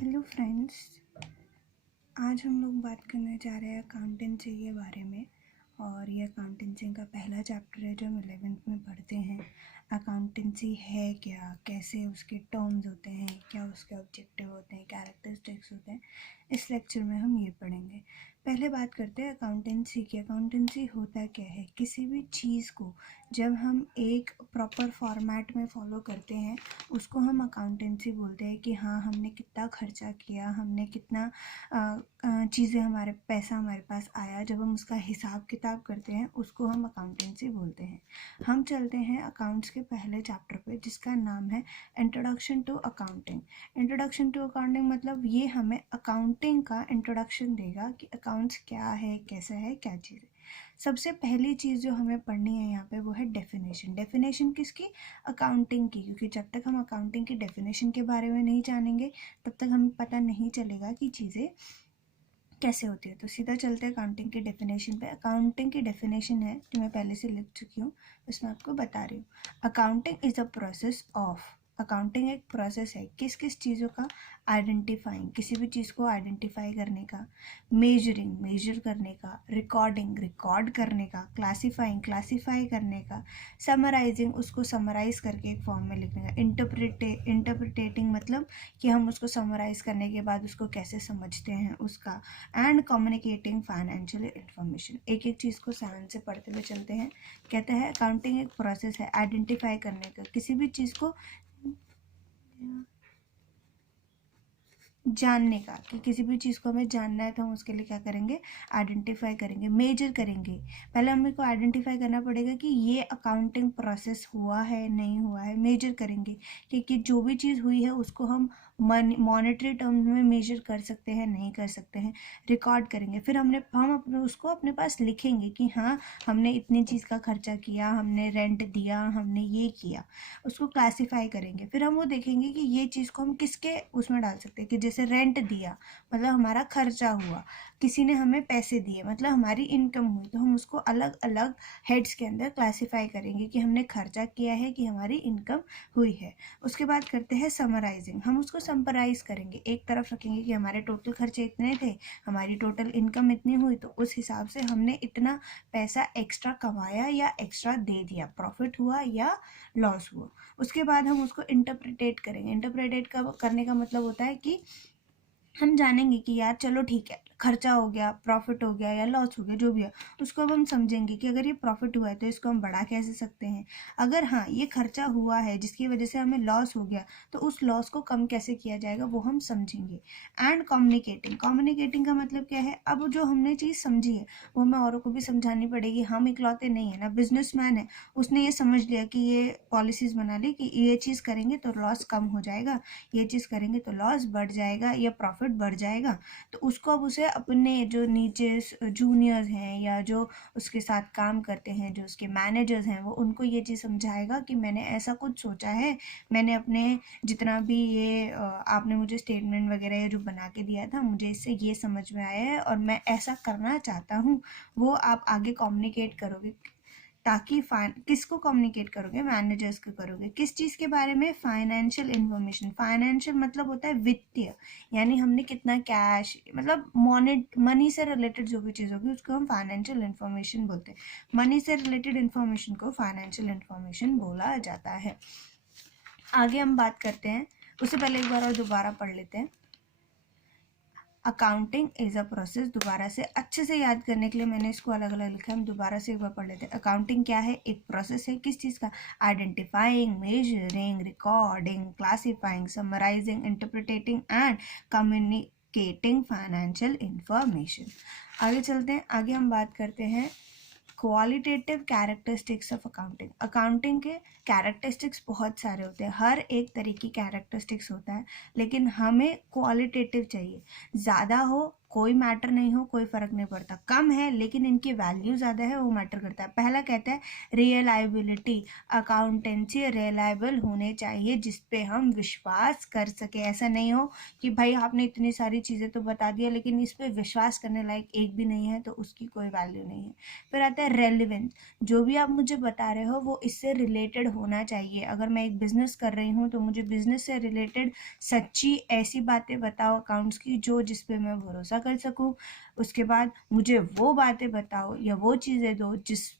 Hello friends, आज हम लोग बात करने जा रहे हैं अकाउंटेंसी के बारे में। और ये अकाउंटेंसी का पहला चैप्टर है जो हम 11th में पढ़ते हैं। अकाउंटेंसी है क्या, कैसे उसके टर्म्स होते हैं, क्या उसके ऑब्जेक्टिव होते हैं, कैरेक्टरिस्टिक्स होते हैं, इस लेक्चर में हम ये पढ़ेंगे। पहले बात करते हैं अकाउंटेंसी की। अकाउंटेंसी होता क्या है? किसी भी चीज़ को जब हम एक प्रॉपर फॉर्मेट में फॉलो करते हैं उसको हम अकाउंटेंसी बोलते हैं कि हाँ, हमने कितना खर्चा किया, हमने कितना चीज़ें, पैसा हमारे पास आया। जब हम उसका हिसाब किताब करते हैं उसको हम अकाउंटेंसी बोलते हैं। हम चलते हैं अकाउंट्स के पहले चैप्टर पे जिसका नाम है introduction to accounting. Introduction to accounting मतलब ये हमें अकाउंटिंग का इंट्रोडक्शन देगा कि अकाउंट्स क्या है, कैसा है, क्या चीज़ है। सबसे पहली चीज़ जो हमें पढ़नी है यहाँ पे वो है डेफिनेशन। डेफिनेशन किसकी? अकाउंटिंग की। क्योंकि जब तक हम अकाउंटिंग की डेफिनेशन के बारे में नहीं जानेंगे तब तक हमें पता नहीं चलेगा कि चीज़ें कैसे होती है। तो सीधा चलते हैं अकाउंटिंग की डेफिनेशन पे। अकाउंटिंग की डेफिनेशन है जो मैं पहले से लिख चुकी हूँ, उसमें आपको बता रही हूँ। Accounting is a process of, accounting एक प्रोसेस है किस किस चीज़ों का? आइडेंटिफाइंग, किसी भी चीज़ को आइडेंटिफाई करने का। मेजरिंग, मेजर करने का। रिकॉर्डिंग, रिकॉर्ड करने का। क्लासीफाइंग, क्लासीफाई करने का। समराइजिंग, उसको समराइज करके एक फॉर्म में लिखने का। इंटरप्रिटेटिंग मतलब कि हम उसको समराइज करने के बाद उसको कैसे समझते हैं उसका। And communicating financial information. एक एक चीज़ को ध्यान से पढ़ते हुए चलते हैं। कहते हैं अकाउंटिंग एक प्रोसेस है आइडेंटिफाई करने का, किसी भी चीज़ को जानने का, कि किसी भी चीज़ को हमें जानना है तो हम उसके लिए क्या करेंगे? आइडेंटिफाई करेंगे, मेजर करेंगे। पहले हमें को आइडेंटिफाई करना पड़ेगा कि ये अकाउंटिंग प्रोसेस हुआ है, नहीं हुआ है। मेजर करेंगे कि जो भी चीज़ हुई है उसको हम मॉनेटरी टर्म्स में मेजर कर सकते हैं, नहीं कर सकते हैं। रिकॉर्ड करेंगे, फिर हम अपने उसको अपने पास लिखेंगे कि हाँ, हमने इतनी चीज़ का खर्चा किया, हमने रेंट दिया, हमने ये किया। उसको क्लासीफाई करेंगे, फिर हम वो देखेंगे कि ये चीज़ को हम किसके उसमें डाल सकते हैं। कि जैसे रेंट दिया मतलब हमारा खर्चा हुआ, किसी ने हमें पैसे दिए मतलब हमारी इनकम हुई, तो हम उसको अलग अलग हेड्स के अंदर क्लासीफाई करेंगे कि हमने खर्चा किया है कि हमारी इनकम हुई है। उसके बाद करते हैं समराइजिंग, हम उसको समराइज करेंगे, एक तरफ रखेंगे कि हमारे टोटल खर्चे इतने थे, हमारी टोटल इनकम इतनी हुई, तो उस हिसाब से हमने इतना पैसा एक्स्ट्रा कमाया या एक्स्ट्रा दे दिया, प्रॉफिट हुआ या लॉस हुआ। उसके बाद हम उसको इंटरप्रिटेट करेंगे। इंटरप्रिटेट करने का मतलब होता है कि हम जानेंगे कि यार चलो ठीक है, खर्चा हो गया, प्रॉफिट हो गया या लॉस हो गया, जो भी है उसको अब हम समझेंगे कि अगर ये प्रॉफिट हुआ है तो इसको हम बढ़ा कैसे सकते हैं। अगर हाँ, ये खर्चा हुआ है जिसकी वजह से हमें लॉस हो गया तो उस लॉस को कम कैसे किया जाएगा वो हम समझेंगे। एंड कम्युनिकेटिंग, कम्युनिकेटिंग का मतलब क्या है? अब जो हमने चीज़ समझी है वो हमें औरों को भी समझानी पड़ेगी। हम इकलौते नहीं है ना, बिजनेसमैन है, उसने ये समझ लिया कि ये पॉलिसीज़ बना ली कि ये चीज़ करेंगे तो लॉस कम हो जाएगा, ये चीज़ करेंगे तो लॉस बढ़ जाएगा या प्रॉफिट बढ़ जाएगा। तो उसको अब उसे अपने जो नीचे जूनियर्स हैं या जो उसके साथ काम करते हैं, जो उसके मैनेजर्स हैं, वो उनको ये चीज़ समझाएगा कि मैंने ऐसा कुछ सोचा है, मैंने अपने जितना भी ये आपने मुझे स्टेटमेंट वगैरह जो बना के दिया था, मुझे इससे ये समझ में आया है और मैं ऐसा करना चाहता हूँ। वो आप आगे कम्युनिकेट करोगे, ताकि किसको कम्युनिकेट करोगे? मैनेजर्स को करोगे। किस चीज़ के बारे में? Financial information. फाइनेंशियल मतलब होता है वित्तीय, यानी हमने कितना कैश, मतलब मनी से रिलेटेड जो भी चीज़ होगी उसको हम फाइनेंशियल इन्फॉर्मेशन बोलते हैं। मनी से रिलेटेड इन्फॉर्मेशन को फाइनेंशियल इन्फॉर्मेशन बोला जाता है। आगे हम बात करते हैं, उससे पहले एक बार और दोबारा पढ़ लेते हैं। अकाउंटिंग इज अ प्रोसेस, दोबारा से अच्छे से याद करने के लिए मैंने इसको अलग अलग लिखा है, हम दोबारा से एक बार पढ़ लेते हैं। अकाउंटिंग क्या है? एक प्रोसेस है किस चीज़ का? Identifying, measuring, recording, classifying, summarising, interpreting and communicating financial information. आगे चलते हैं, आगे हम बात करते हैं qualitative characteristics of accounting. Accounting के कैरेक्टरिस्टिक्स बहुत सारे होते हैं, हर एक तरह की कैरेक्टरिस्टिक्स होता है, लेकिन हमें क्वालिटेटिव चाहिए। ज़्यादा हो कोई मैटर नहीं हो, कोई फ़र्क नहीं पड़ता, कम है लेकिन इनकी वैल्यू ज़्यादा है, वो मैटर करता है। पहला कहता है रियलाइबिलिटी, अकाउंटेंसी रियलाइबल होने चाहिए जिस पे हम विश्वास कर सके। ऐसा नहीं हो कि भाई आपने इतनी सारी चीज़ें तो बता दिया लेकिन इस पे विश्वास करने लायक एक भी नहीं है, तो उसकी कोई वैल्यू नहीं है। फिर आता है रेलिवेंस, जो भी आप मुझे बता रहे हो वो इससे रिलेटेड होना चाहिए। अगर मैं एक बिज़नेस कर रही हूँ तो मुझे बिज़नेस से रिलेटेड सच्ची ऐसी बातें बताओ अकाउंट्स की जिस पे मैं भरोसा कर सकूं। उसके बाद मुझे वो बातें बताओ या वो चीज़ें दो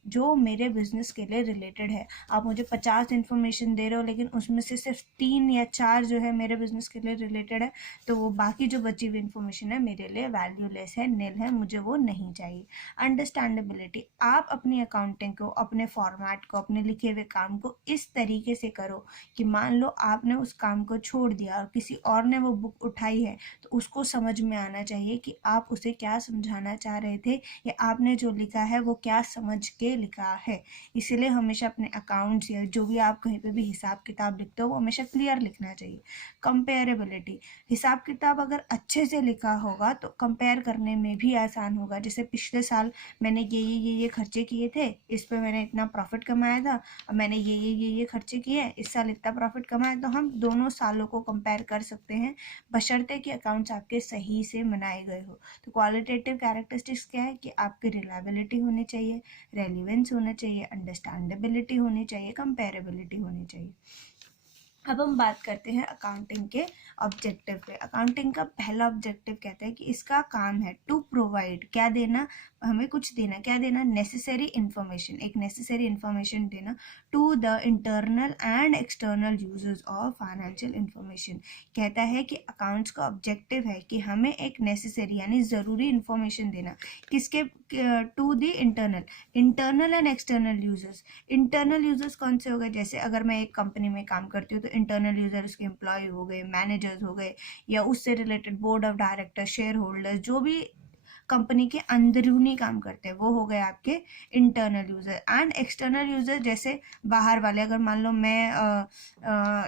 जो मेरे बिजनेस के लिए रिलेटेड है। आप मुझे 50 इन्फॉर्मेशन दे रहे हो लेकिन उसमें से सिर्फ 3 या 4 जो है मेरे बिजनेस के लिए रिलेटेड है, तो वो बाकी जो बची हुई इन्फॉर्मेशन है मेरे लिए वैल्यूलेस है, निल है, मुझे वो नहीं चाहिए। अंडरस्टैंडेबिलिटी, आप अपनी अकाउंटिंग को, अपने फॉर्मेट को, अपने लिखे हुए काम को इस तरीके से करो कि मान लो आपने उस काम को छोड़ दिया और किसी और ने वो बुक उठाई है, तो उसको समझ में आना चाहिए कि आप उसे क्या समझाना चाह रहे थे या आपने जो लिखा है वो क्या समझ के लिखा है। इसीलिए हमेशा अपने अकाउंट्स या जो भी आप कहीं पे भी हिसाब किताब लिखते हो वो हमेशा क्लियर लिखना चाहिए। कंपेरेबिलिटी, हिसाब किताब अगर अच्छे से लिखा होगा तो कंपेयर करने में भी आसान होगा। जैसे पिछले साल मैंने ये खर्चे किए थे, इस पर मैंने इतना प्रॉफिट कमाया था, और मैंने ये खर्चे किए, इस साल इतना प्रॉफिट कमाया, तो हम दोनों सालों को कंपेयर कर सकते हैं बशर्ते कि अकाउंट्स आपके सही से बनाए गए हो। तो क्वालिटेटिव कैरेक्टरिस्टिक्स क्या है कि आपकी रिलायबिलिटी होनी चाहिए, रेलिवेंस होना चाहिए, अंडरस्टैंडेबिलिटी होनी चाहिए, कंपेरेबिलिटी होनी चाहिए। अब हम बात करते हैं अकाउंटिंग के ऑब्जेक्टिव पे। अकाउंटिंग का पहला ऑब्जेक्टिव कहता है कि इसका काम है टू प्रोवाइड, क्या देना, हमें कुछ देना, क्या देना, नेसेसरी इन्फॉर्मेशन, एक नेसेसरी इन्फॉर्मेशन देना to the internal and external users of financial information. कहता है कि अकाउंट्स का ऑब्जेक्टिव है कि हमें एक नेसेसरी यानी ज़रूरी इन्फॉर्मेशन देना, किसके, to the internal and external users. Internal users कौन से हो गए, जैसे अगर मैं एक कंपनी में काम करती हूँ तो इंटरनल यूजर उसके एम्प्लॉय हो गए, मैनेजर्स हो गए, या उससे related board of director, share holders, जो भी कंपनी के अंदरूनी काम करते हैं वो हो गए आपके internal user. And external user जैसे बाहर वाले, अगर मान लो मैं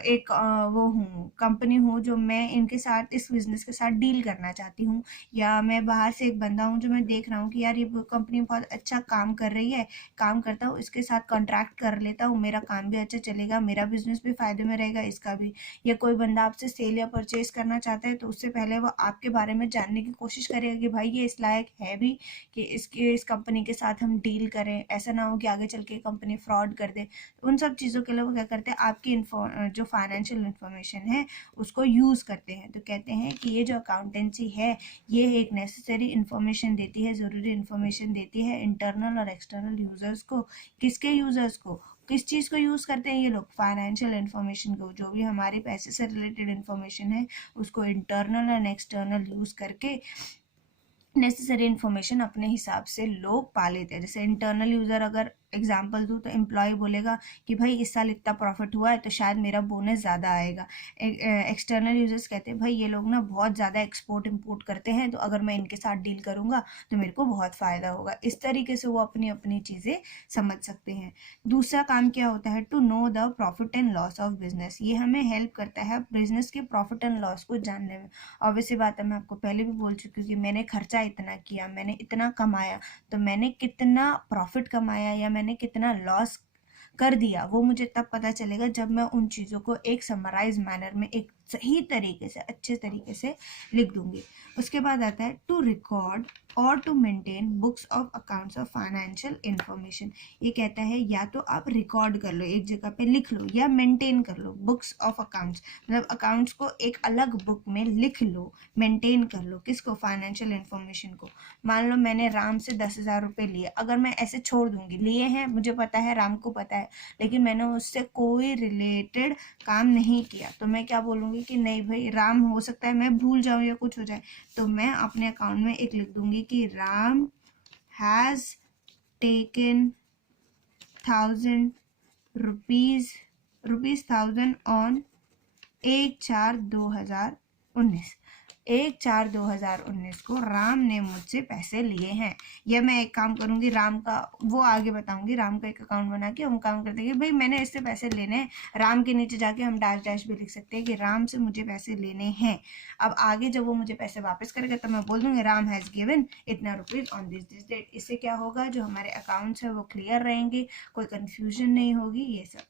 एक वो हूँ, कंपनी हूँ जो मैं इनके साथ, इस बिजनेस के साथ डील करना चाहती हूँ, या मैं बाहर से एक बंदा हूँ जो मैं देख रहा हूँ कि यार ये कंपनी बहुत अच्छा काम कर रही है, काम करता हूँ, इसके साथ कॉन्ट्रैक्ट कर लेता हूँ, मेरा काम भी अच्छा चलेगा, मेरा बिजनेस भी फायदे में रहेगा, इसका भी। या कोई बंदा आपसे सेल या परचेज करना चाहता है तो उससे पहले वो आपके बारे में जानने की कोशिश करेगा कि भाई ये इस लायक है भी कि इस कंपनी के साथ हम डील करें, ऐसा ना हो कि आगे चल के कंपनी फ्रॉड कर दे। उन सब चीज़ों के लिए वो क्या करते हैं, आपकी जो फाइनेंशियल इंफॉर्मेशन है उसको यूज़ करते हैं। तो कहते हैं कि ये जो अकाउंटेंसी है ये एक नेसेसरी इन्फॉर्मेशन देती है, ज़रूरी इन्फॉर्मेशन देती है इंटरनल और एक्सटर्नल यूज़र्स को। किसके यूज़र्स को, किस चीज़ को यूज़ करते हैं ये लोग, फाइनेंशियल इन्फॉर्मेशन को, जो भी हमारे पैसे से रिलेटेड इन्फॉर्मेशन है उसको इंटरनल एंड एक्सटर्नल यूज़ करके नेसेसरी इन्फॉर्मेशन अपने हिसाब से लोग पा लेते हैं। जैसे इंटरनल यूज़र, अगर एग्जांपल दूँ तो एम्प्लॉय बोलेगा कि भाई इस साल इतना प्रॉफिट हुआ है तो शायद मेरा बोनस ज़्यादा आएगा। एक्सटर्नल यूजर्स कहते हैं भाई ये लोग ना बहुत ज़्यादा एक्सपोर्ट इम्पोर्ट करते हैं, तो अगर मैं इनके साथ डील करूँगा तो मेरे को बहुत फ़ायदा होगा। इस तरीके से वो अपनी अपनी चीज़ें समझ सकते हैं। दूसरा काम क्या होता है, to know the profit and loss of business. ये हमें हेल्प करता है बिजनेस के प्रॉफिट एंड लॉस को जानने में। ऑब्वियसली बात है, मैं आपको पहले भी बोल चुकी हूँ कि मैंने खर्चा इतना किया, मैंने इतना कमाया, तो मैंने कितना प्रॉफिट कमाया या मैंने कितना लॉस कर दिया वो मुझे तब पता चलेगा जब मैं उन चीज़ों को एक समराइज मैनर में, एक सही तरीके से, अच्छे तरीके से लिख दूंगी। उसके बाद आता है टू रिकॉर्ड और to maintain books of accounts of financial information. ये कहता है या तो आप रिकॉर्ड कर लो, एक जगह पे लिख लो, या मेंटेन कर लो बुक्स ऑफ अकाउंट्स, मतलब अकाउंट्स को एक अलग बुक में लिख लो, मेंटेन कर लो। किसको, फाइनेंशियल इंफॉर्मेशन को। मान लो मैंने राम से 10,000 रुपये लिए, अगर मैं ऐसे छोड़ दूंगी, लिए हैं, मुझे पता है, राम को पता है, लेकिन मैंने उससे कोई रिलेटेड काम नहीं किया, तो मैं क्या बोलूँगी कि नहीं भाई राम, हो सकता है मैं भूल जाऊँ या कुछ हो जाए, तो मैं अपने अकाउंट में एक लिख दूंगी कि Ram has taken 1,000 rupees 1,000 on 1/4/2019। 1/4/2019 को राम ने मुझसे पैसे लिए हैं। या मैं एक काम करूंगी, राम का वो आगे बताऊंगी, राम का एक अकाउंट बना के हम काम करते हैं कि भाई मैंने इससे पैसे लेने हैं। राम के नीचे जाके हम डैश डैश भी लिख सकते हैं कि राम से मुझे पैसे लेने हैं। अब आगे जब वो मुझे पैसे वापस करेगा तो मैं बोल दूंगी राम हैज़ गिवन इतना रुपीज ऑन दिस डेट। इससे क्या होगा, जो हमारे अकाउंट्स है वो क्लियर रहेंगे, कोई कंफ्यूजन नहीं होगी। ये सब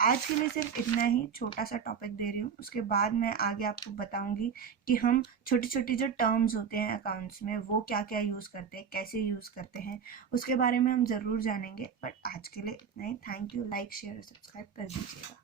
आज के लिए सिर्फ इतना ही छोटा सा टॉपिक दे रही हूँ। उसके बाद मैं आगे आपको बताऊंगी कि हम छोटी छोटी जो टर्म्स होते हैं अकाउंट्स में वो क्या क्या यूज़ करते हैं, कैसे यूज़ करते हैं, उसके बारे में हम ज़रूर जानेंगे। बट आज के लिए इतना ही। Thank you. लाइक शेयर और सब्सक्राइब कर दीजिएगा।